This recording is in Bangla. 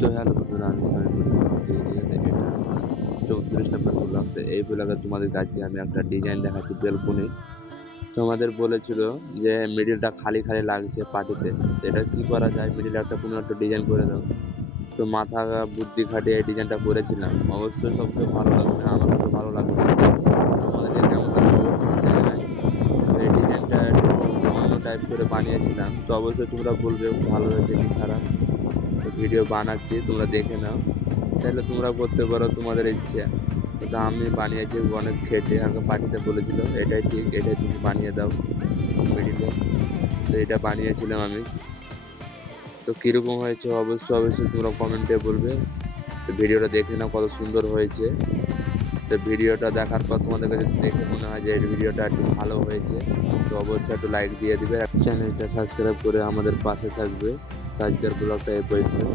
তো হ্যালো বন্ধুরা, আমি সামির বলছি। ঠিক আছে, এটা আমার 34 নম্বর ব্লগ। তো এই ব্লগে তোমাদেরকে আজকে আমি একটা ডিজাইন দেখাচ্ছি বেলকনি। তোমাদের বলেছিল যে মিডিলটা খালি খালি লাগছে পাটিতে, তো এটা কি করা যায়, মিডিলে একটা কোনো একটা ডিজাইন করে দাও। তো মাথা বুদ্ধি খাটিয়ে এই ডিজাইনটা করেছিলাম। অবশ্যই সবচেয়ে ভালো লাগবে, আমার কাছে ভালো লাগছে। তোমাদেরকে কেমন লাগবে অবশ্যই জানাই। তো এই ডিজাইনটা একটু অন্য টাইপ করে বানিয়েছিলাম, তো অবশ্যই তোমরা বলবে ভালো হয়েছে কি খারাপ। তো ভিডিও বানাচ্ছি, তোমরা দেখে নাও। চাইলে তোমরা করতে পারো, তোমাদের ইচ্ছা। কিন্তু আমি বানিয়েছি অনেক খেটে, আমাকে পাঠিয়ে বলেছিল এটাই ঠিক, এটাই তুমি বানিয়ে দাও মিডিলে। তো এটা বানিয়েছিলাম আমি। তো কীরকম হয়েছে অবশ্যই অবশ্যই তোমরা কমেন্টে বলবে। তো ভিডিওটা দেখে নাও কত সুন্দর হয়েছে। তো ভিডিওটা দেখার পর তোমাদের কাছে দেখে মনে হয় যে এই ভিডিওটা একটু ভালো হয়েছে, তো অবশ্যই একটু লাইক দিয়ে দিবে, চ্যানেলটা সাবস্ক্রাইব করে আমাদের পাশে থাকবে। তো আজকের ব্লগটা এই পর্যন্ত।